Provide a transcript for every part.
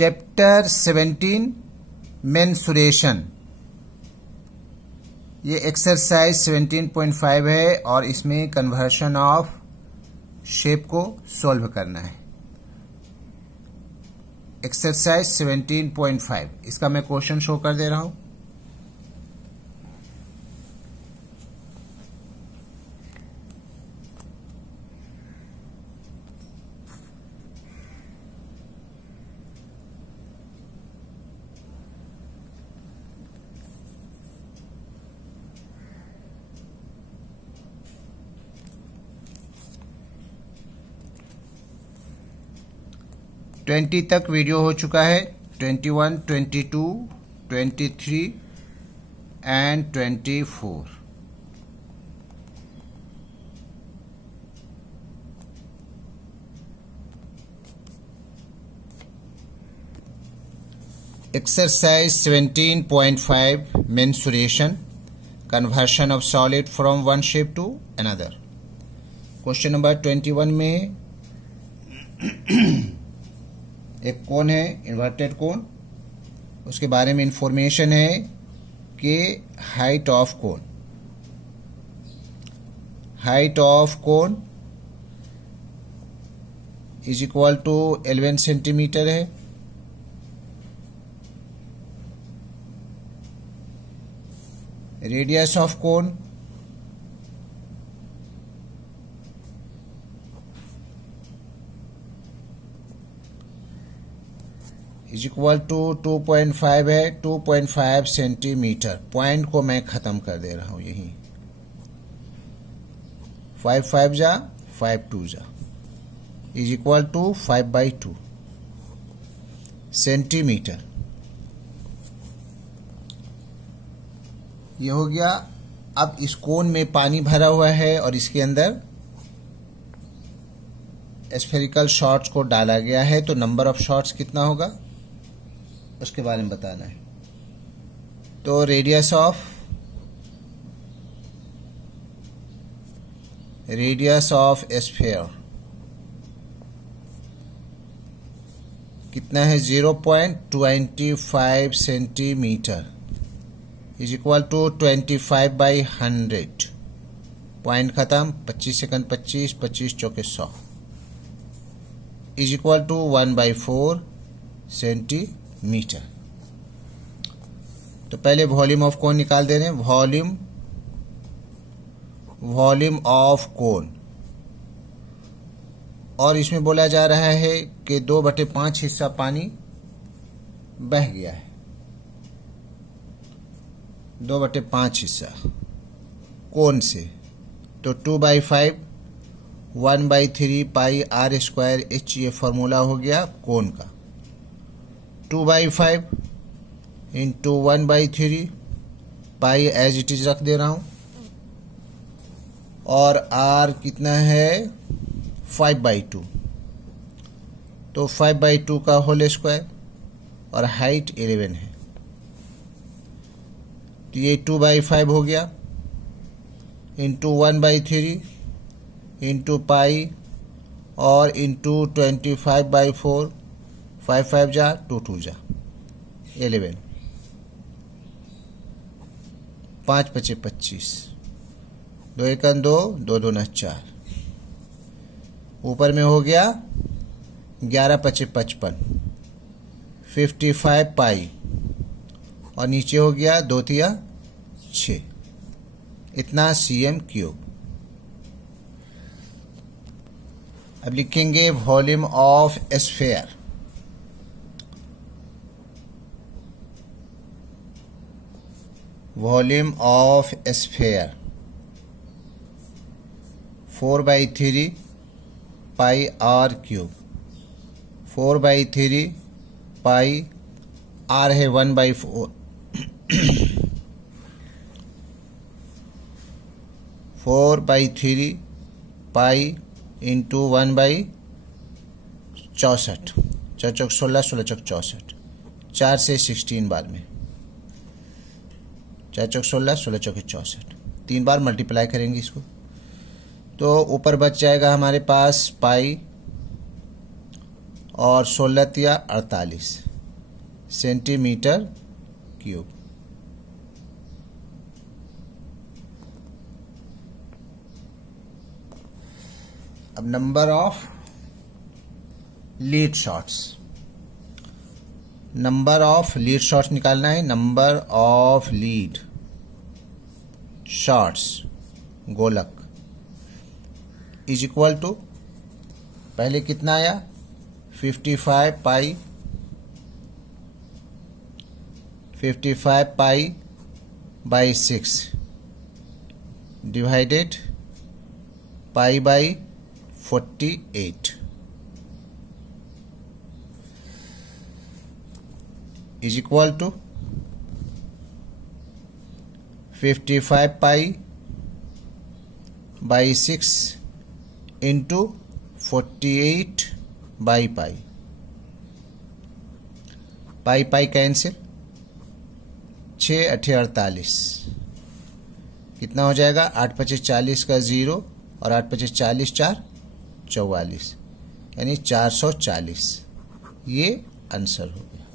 Chapter 17 mensuration, ये exercise 17.5 है और इसमें कन्वर्शन ऑफ शेप को सॉल्व करना है। एक्सरसाइज 17.5 इसका मैं क्वेश्चन शो कर दे रहा हूं। ट्वेंटी तक वीडियो हो चुका है, 21, 22, 23 and 24। Exercise 17.5 mensuration, conversion of solid from one shape to another. Question number 21 में एक कोन है, इन्वर्टेड कोन, उसके बारे में इंफॉर्मेशन है कि height of cone is equal to 11 centimetre है। Radius of cone is equal to 2.5 है, 2.5 सेंटीमीटर। पॉइंट को मैं खत्म कर दे रहा हूं यही, 5 5 जा 5 2 जा इज इक्वल टू 5/2 सेंटीमीटर। ये हो गया। अब इस कोन में पानी भरा हुआ है और इसके अंदर स्फेरिकल शॉट्स को डाला गया है, तो नंबर ऑफ शॉट्स कितना होगा उसके बारे में बताना है। तो रेडियस ऑफ स्फीयर कितना है, 0.25 centimetre is equal to 25/100। Point खत्म, 25 सेकंड 25, 25 चौके 100 इज इक्वल टू 1/4 सेंटीमीटर। तो पहले वॉल्यूम ऑफ कोन निकाल दे रहे हैं। वॉल्यूम ऑफ कोन, और इसमें बोला जा रहा है कि 2/5 हिस्सा पानी बह गया है, 2/5 हिस्सा कोन से। तो 2/5 1/3 पाई r²h ये फॉर्मूला हो गया कोन का। 2/5 into 1/3 pi as it is रख दे रहा हूं, और r कितना है 5/2, तो 5/2 का होल स्क्वायर, और हाइट 11 है, तो ये 2/5 हो गया इंटू 1/3 इंटू पाई और इंटू 25/4, 5 5 जा 2 2 जा 11, 5 5 25, 2 1 2, 2 2 4, ऊपर में हो गया 11 5 55, 55 पाई, और नीचे हो गया 2 3 6, इतना cm³। अब लिखेंगे volume of sphere. Volume of sphere 4/3 pi r³, 4/3 pi r है 1/4, 4/3 पाई इंटू 1/64, 4 चौक 16, 16 चौक 64, 4 से 16 बार में, 4 चौक 16, 16 चौक 64, 3 बार मल्टीप्लाई करेंगे इसको, तो ऊपर बच जाएगा हमारे पास पाई और 16 तिया 48, सेंटीमीटर क्यूब। अब number of lead shots, number of lead shots निकालना है। नंबर ऑफ लीड शॉट्स गोलक इज इक्वल टू, पहले कितना आया 55 pi by 6 divided pi by 48 is equal to 55 pi by 6 into 48 by pi. Pi pi cancel, 6 8 48, कितना हो जाएगा 8 25 40 का 0 और 8 25 40 4 44, यानी 440। ये आंसर हो गया।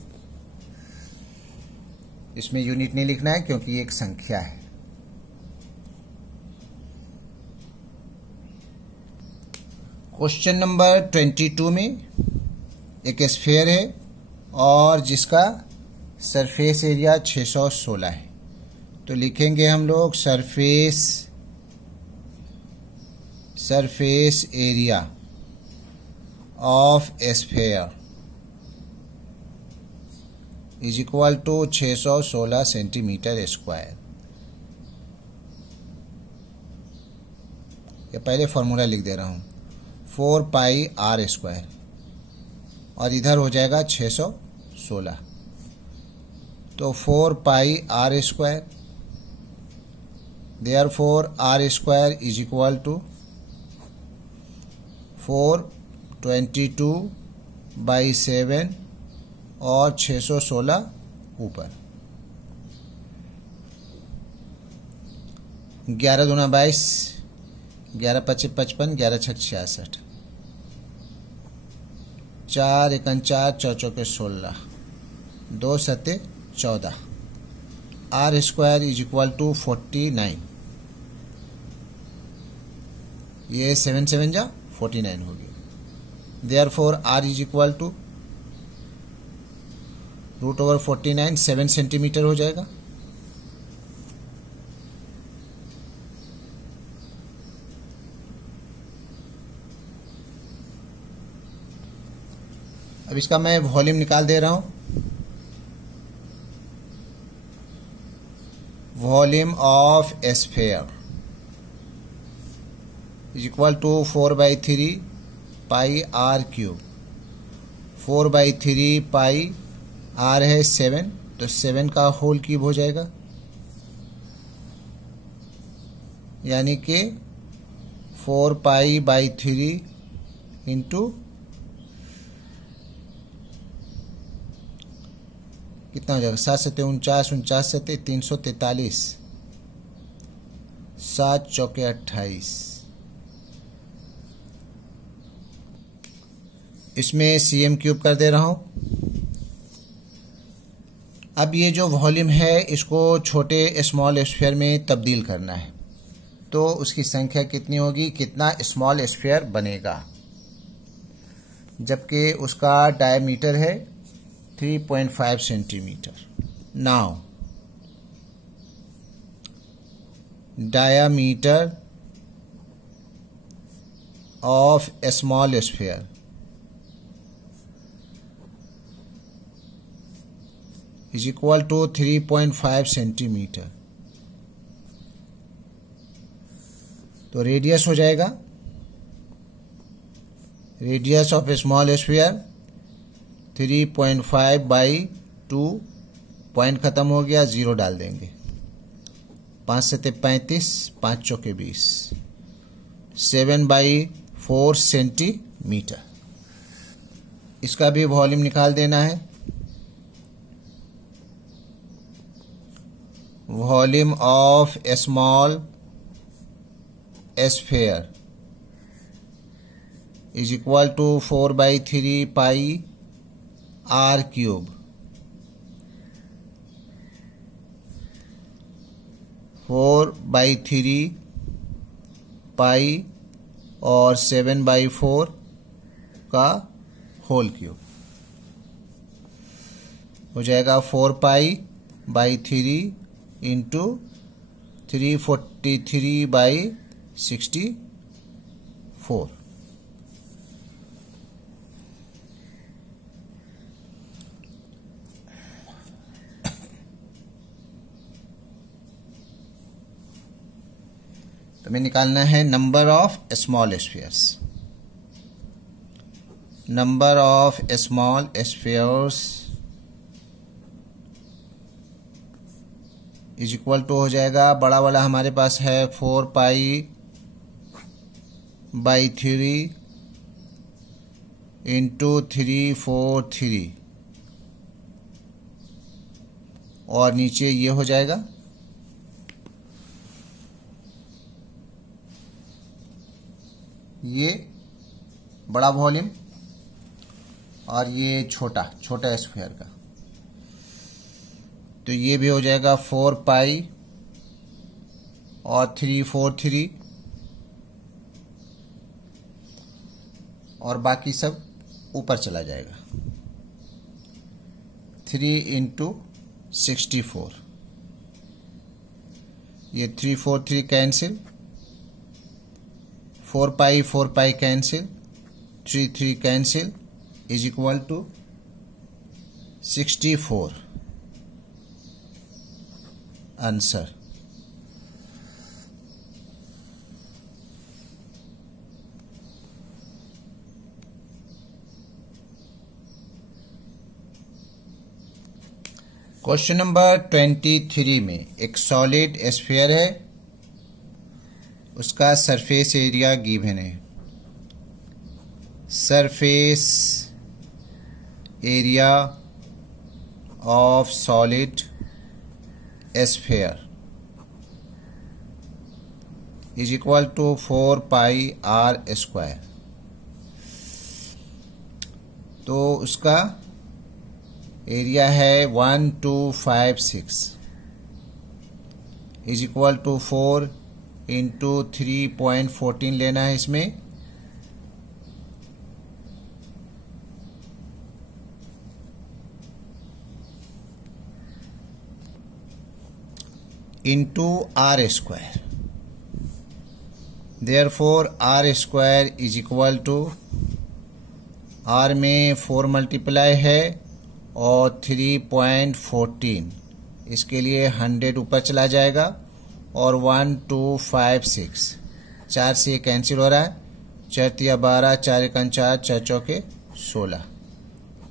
इसमें यूनिट नहीं लिखना है क्योंकि ये एक संख्या है। क्वेश्चन नंबर 22 में एक स्फीयर है और जिसका सरफेस एरिया 616 है। तो लिखेंगे हम लोग surface area of sphere is equal to 616 centimetre square. ये पहले फॉर्मूला लिख दे रहा हूं, 4 पाई आर स्क्वायर और इधर हो जाएगा 616, तो 4 pi are square, therefore r square is equal to 422/7 और 616 ऊपर, 11 दूना 22, 11 25 55, 11 6 66, 4 1 4, 4 4 16, 2 7 14। R square is equal to 49, ये 7 7 जा 49 हो गया। Therefore R is equal to √49, 7 centimetre हो जाएगा। अब इसका मैं वॉल्यूम निकाल दे रहा हूं। Volume of sphere is equal to 4/3 pi R cube. 4/3 pi R है 7, तो 7 का होल क्यूब हो जाएगा, यानी कि 4 पाई/3 इंटू कितना हो जाएगा 7 7 49, 49 7 343, 7 चौके 28। इसमें cm क्यूब कर दे रहा हूं। अब ये जो वॉल्यूम है इसको छोटे स्मॉल स्फीयर में तब्दील करना है, तो उसकी संख्या कितनी होगी, कितना स्मॉल स्फीयर बनेगा, जबकि उसका डायमीटर है 3.5 centimetre. Now diameter of a small sphere is equal to 3.5 centimetre. तो रेडियस हो जाएगा, radius of a small sphere 3.5/2, point खत्म हो गया, 0 डाल देंगे, 5 7 35, 5 चौके 20, 7/4 सेंटीमीटर। इसका भी वॉल्यूम निकाल देना है। Volume of a small sphere is equal to 4/3 pi R cube 4/3 pi और 7/4 का होल क्यूब हो जाएगा 4π/3 इंटू 343/64। तो हमें निकालना है number of small spheres. Number of small spheres is equal to हो जाएगा, बड़ा वाला हमारे पास है 4π/3 इंटू 343 और नीचे ये हो जाएगा ये बड़ा वॉल्यूम और ये छोटा स्फीयर का, तो ये भी हो जाएगा 4π और 343 और बाकी सब ऊपर चला जाएगा 3 इंटू 64, ये 343 cancel, 4π cancel, 3 cancel is equal to 64 answer. Question number 23 में एक सॉलिड स्फीयर है, उसका सरफेस एरिया गिवन है। Surface area of solid sphere is equal to 4πr²। तो उसका एरिया है 1256 इज इक्वल टू 4 इंटू 3.14 लेना है इसमें, into r²। Therefore r² is equal to, r में 4 मल्टीप्लाई है और 3.14, इसके लिए 100 ऊपर चला जाएगा और 1256, 4 से ये कैंसिल हो रहा है, 4 तिया 12, 4 एकन 4, 4 चौके 16,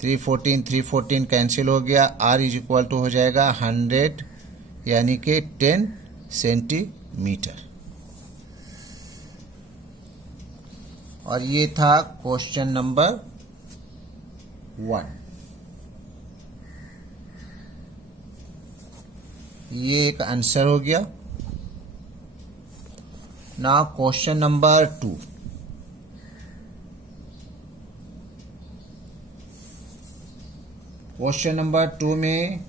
314 कैंसिल हो गया, r इज इक्वल टू हो जाएगा 100 यानी कि 10 सेंटीमीटर। और ये था क्वेश्चन नंबर 1। ये एक आंसर हो गया। Now question number 2। Question number 2 में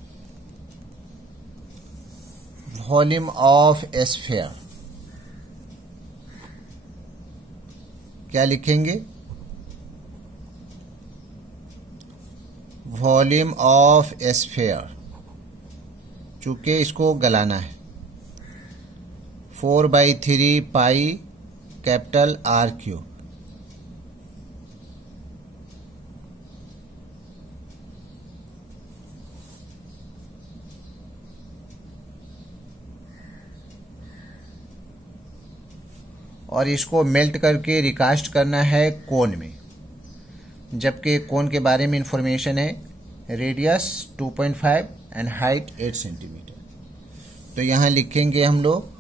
वॉल्यूम ऑफ स्फीयर क्या लिखेंगे? वॉल्यूम ऑफ स्फीयर, चूंकि इसको गलाना है, 4/3 पाई कैपिटल R³ और इसको मेल्ट करके रिकास्ट करना है कोन में, जबकि कोन के बारे में इंफॉर्मेशन है, रेडियस 2.5 एंड हाइट 8 सेंटीमीटर। तो यहां लिखेंगे हम लोग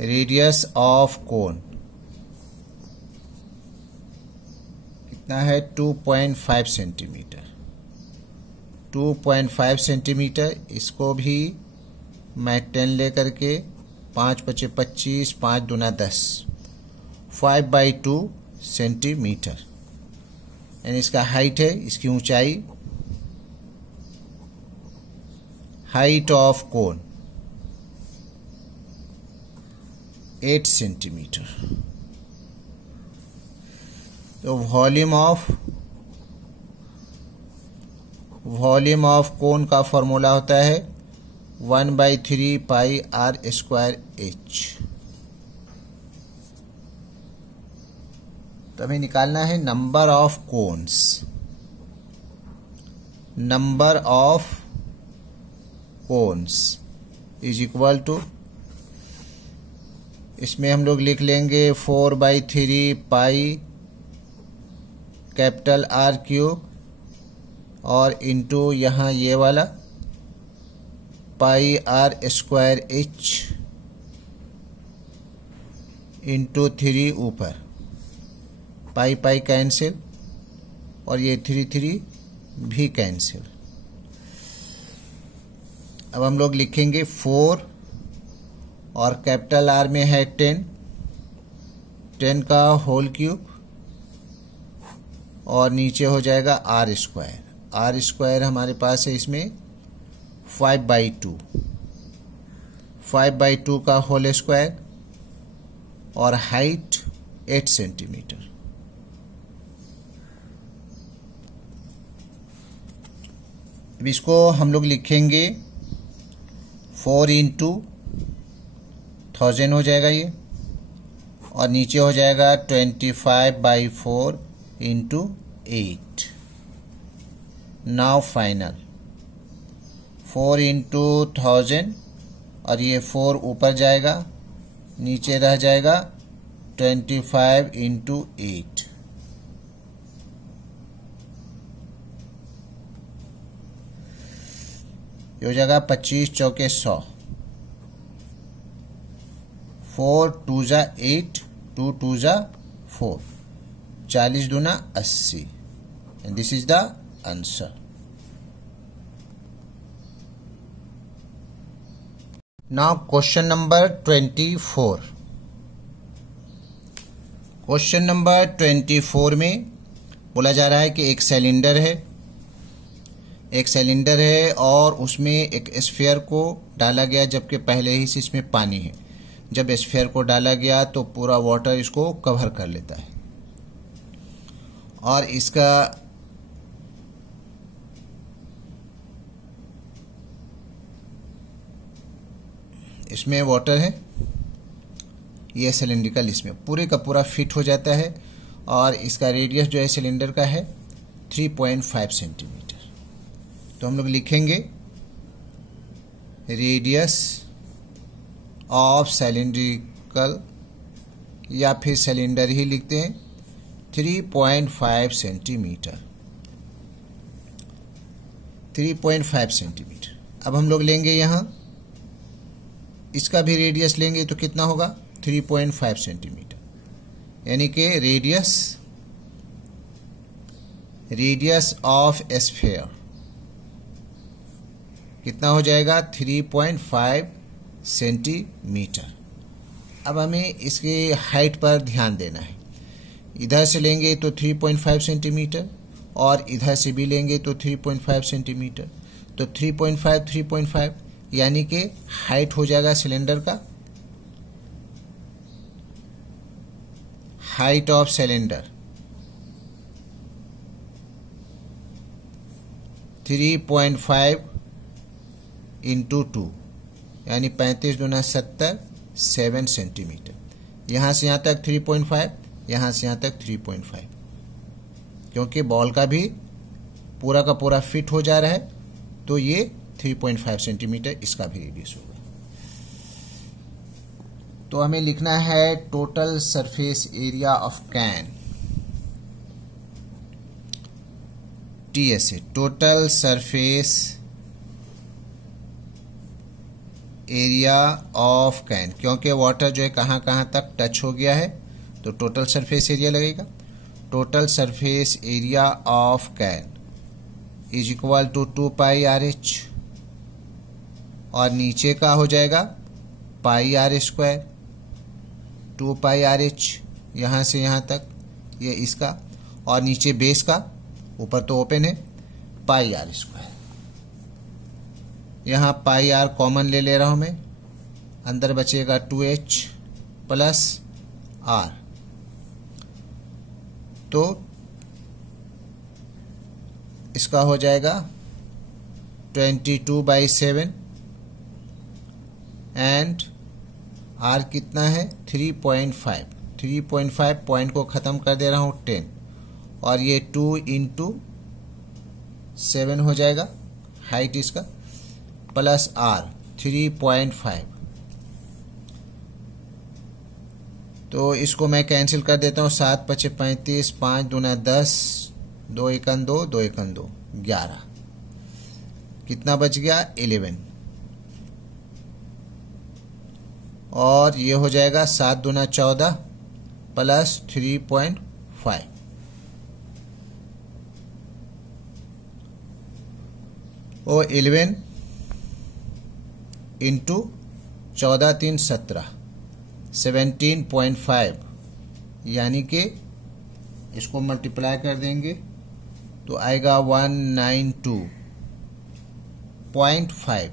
रेडियस ऑफ कोन कितना है 2.5 सेंटीमीटर। 2.5 सेंटीमीटर, इसको भी मैं 10 लेकर के 5 × 5 = 25, 5 × 2 = 10, 5/2 सेंटीमीटर। यानी इसका हाइट है, इसकी ऊंचाई हाइट ऑफ कोन 8 सेंटीमीटर। तो वॉल्यूम ऑफ कोन का फॉर्मूला होता है 1/3 पाई आर स्क्वायर एच। तो हमें निकालना है number of cones. Number of cones is equal to, इसमें हम लोग लिख लेंगे 4/3 पाई कैपिटल आर क्यूब और इंटू यहाँ ये वाला pi are square H into 3 ऊपर, पाई पाई कैंसिल और ये 3 भी कैंसिल। अब हम लोग लिखेंगे 4 और कैपिटल आर में है 10 का होल क्यूब और नीचे हो जाएगा आर स्क्वायर। आर स्क्वायर हमारे पास है इसमें 5/2 का होल स्क्वायर और हाइट 8 सेंटीमीटर। अब इसको हम लोग लिखेंगे 4 इंटू 1000 हो जाएगा ये, और नीचे हो जाएगा 25/4 इंटू 8। नाउ फाइनल 4 इंटू 1000 और ये 4 ऊपर जाएगा, नीचे रह जाएगा 25 इंटू 8। ये हो जाएगा 25 चौके 100। 4 2 जा 8, 2 2 जा 4, 40 दूना 80, and this is the answer. Now question number 24. Question number 24 में बोला जा रहा है कि एक सिलेंडर है और उसमें एक स्फीयर को डाला गया, जबकि पहले ही से इसमें पानी है। जब स्फीयर को डाला गया तो पूरा वाटर इसको कवर कर लेता है और इसका इसमें वाटर है, ये सिलिंड्रिकल इसमें पूरे का पूरा फिट हो जाता है और इसका रेडियस जो है सिलेंडर का है 3.5 सेंटीमीटर। तो हम लोग लिखेंगे रेडियस ऑफ सिलिंड्रिकल, या फिर सिलेंडर ही लिखते हैं, 3.5 सेंटीमीटर। 3.5 सेंटीमीटर। अब हम लोग लेंगे यहाँ इसका भी रेडियस लेंगे तो कितना होगा 3.5 सेंटीमीटर, यानी कि रेडियस ऑफ स्फीयर कितना हो जाएगा 3.5 सेंटीमीटर। अब हमें इसके हाइट पर ध्यान देना है। इधर से लेंगे तो 3.5 सेंटीमीटर और इधर से भी लेंगे तो 3.5 सेंटीमीटर। तो 3.5 यानी कि हाइट हो जाएगा सिलेंडर का, हाइट ऑफ सिलेंडर 3.5 इंटू 2 यानी 35 दूना 70, 7 सेंटीमीटर। यहाँ से यहाँ तक 3.5, यहाँ से यहाँ तक 3.5, क्योंकि बॉल का भी पूरा का पूरा फिट हो जा रहा है तो ये 3.5 सेंटीमीटर इसका भी रेडियस होगा। तो हमें लिखना है total surface area of can, TSA, total surface area of can, क्योंकि वाटर जो है कहाँ कहाँ तक टच हो गया है तो टोटल सरफेस एरिया लगेगा। Total surface area of can is equal to 2 pi RH, और नीचे का हो जाएगा pi R square, 2 pi RH यहाँ से यहाँ तक ये इसका, और नीचे बेस का, ऊपर तो ओपन है, पाई R स्क्वायर। यहाँ पाई आर कॉमन ले रहा हूं मैं, अंदर बचेगा 2h प्लस आर। तो इसका हो जाएगा 22/7 एंड आर कितना है 3.5। 3.5 पॉइंट को ख़त्म कर दे रहा हूँ 10, और ये 2 इंटू 7 हो जाएगा हाइट इसका, प्लस आर 3.5। तो इसको मैं कैंसिल कर देता हूँ। 7 × 5 = 35, 5 × 2 = 10, 2 × 1 = 2, 2 × 1 = 2, 11। कितना बच गया 11। और ये हो जाएगा 7 × 2 = 14 प्लस 3.5। और 11 इंटू 14 × 3 = 17, 17.5, यानी कि इसको मल्टीप्लाई कर देंगे तो आएगा 192.5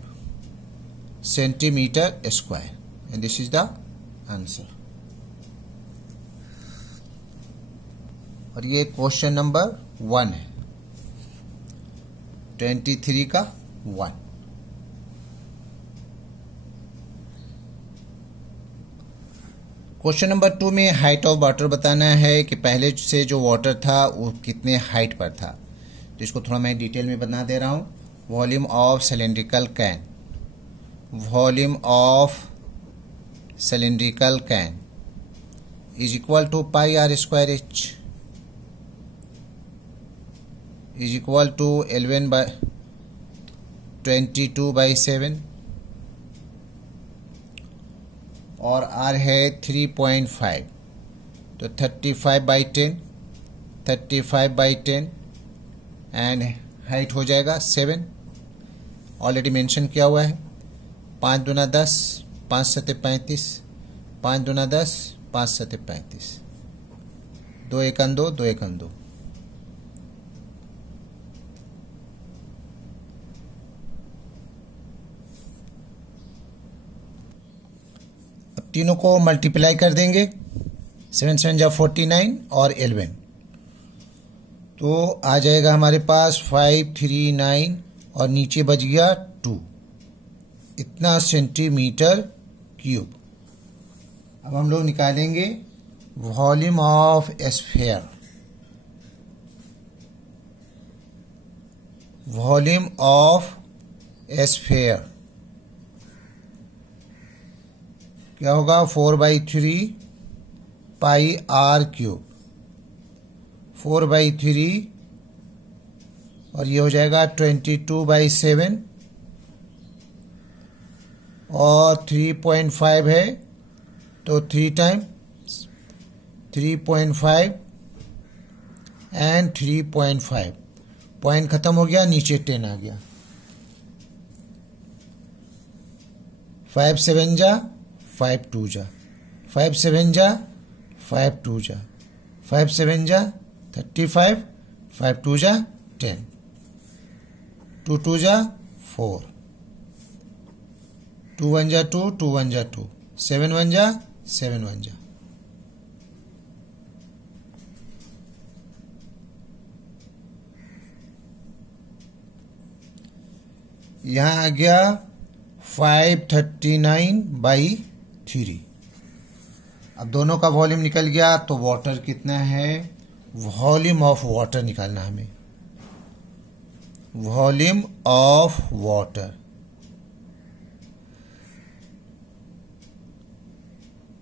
centimetre square, and this is the answer. और ये क्वेश्चन नंबर 1 है, 23 का 1। क्वेश्चन नंबर 2 में हाइट ऑफ वाटर बताना है कि पहले से जो वाटर था वो कितने हाइट पर था। तो इसको थोड़ा मैं डिटेल में बता दे रहा हूँ। Volume of cylindrical can, volume of cylindrical can is equal to pi are square H is equal to 22/7, और आर है 3.5, तो 35/10, 35/10 एंड हाइट हो जाएगा 7, ऑलरेडी मेंशन किया हुआ है। 5 × 2 = 10, 5 × 7 = 35, 5 × 2 = 10, 5 × 7 = 35, 2 × 1 = 2, 2 × 1 = 2। तीनों को मल्टीप्लाई कर देंगे, 7 × 7 = 49 और 11, तो आ जाएगा हमारे पास 539 और नीचे बच गया 2, इतना सेंटीमीटर क्यूब। अब हम लोग निकालेंगे volume of sphere, volume of sphere क्या होगा 4/3 पाई आर क्यूब, 4/3, और ये हो जाएगा 22/7, और 3.5 है तो 3 टाइम्स 3.5 एंड 3.5, पॉइंट खत्म हो गया, नीचे 10 आ गया। 5 × 7 = 5 × 2 = 5 × 7 = 5 × 2 = 5 × 7 = 35, 5 × 2 = 10, 2 × 2 = 4, 2 × 1 = 2, 2 × 1 = 2, 7 × 1 = 7 × 1 = यहाँ आ गया 539/3। अब दोनों का वॉल्यूम निकल गया, तो वाटर कितना है, वॉल्यूम ऑफ वाटर निकालना हमें, वॉल्यूम ऑफ वाटर।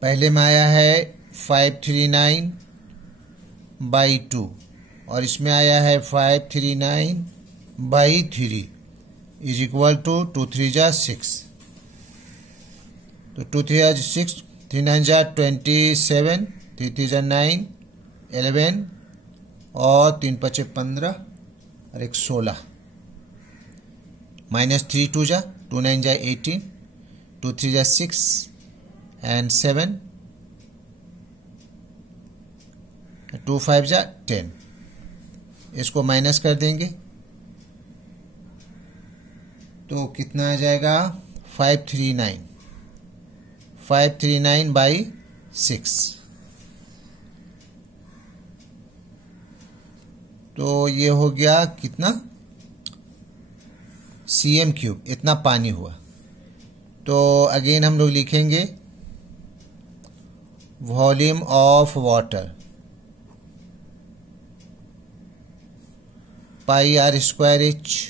पहले में आया है 539/2 और इसमें आया है 539/3 इज इक्वल टू 2 × 3 = 6, तो 2 × 3 = 6, 3 × 9 = 27, 3 × 3 = 9, 11 और 3 × 5 = 15 और 1 16, -3 2 × 2 9 = 18, 2 3 = 6 and 7, 2 5 = 10। इसको माइनस कर देंगे तो कितना आ जाएगा 539/6। तो ये हो गया कितना cm³, इतना पानी हुआ। तो अगेन हम लोग लिखेंगे वॉल्यूम ऑफ वाटर πr²h,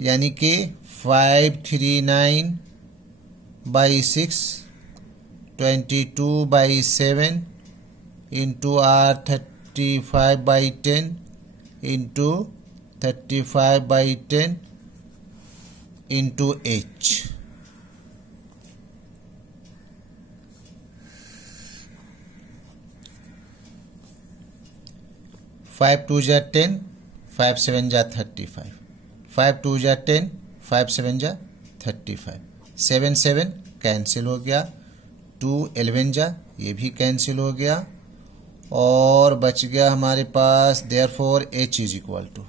यानी कि 539/6 22/7 into R35/10 into 35/10 into H। Five two जा 10, 5 7 जा 35, 5 2 जा 10, 5 7 जा 35, 7 7 कैंसिल हो गया, 2 11 जा ये भी कैंसिल हो गया, और बच गया हमारे पास therefore H is equal to,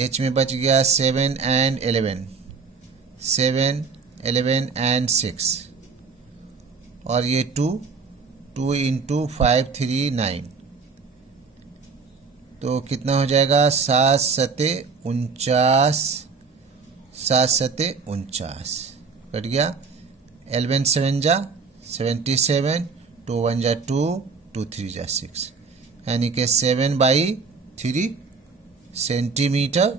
H में बच गया 7 and 11, 7 11 and 6, और ये 2 इंटू 5 3 9, तो कितना हो जाएगा 7 7 49, 7 7 49 कट गया, 11 7 जा 77, 2 1 जा 2, 2 3 जा 6, यानी कि 7/3 सेंटीमीटर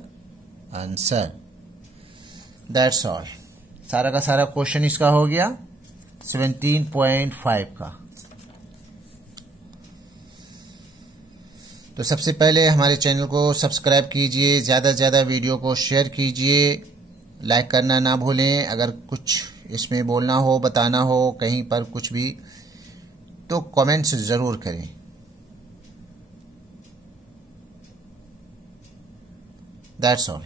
आंसर। That's all. सारा का सारा क्वेश्चन इसका हो गया 17.5 का। तो सबसे पहले हमारे चैनल को सब्सक्राइब कीजिए, ज़्यादा से ज़्यादा वीडियो को शेयर कीजिए, लाइक करना ना भूलें। अगर कुछ इसमें बोलना हो, बताना हो, कहीं पर कुछ भी, तो कमेंट्स ज़रूर करें। That's all.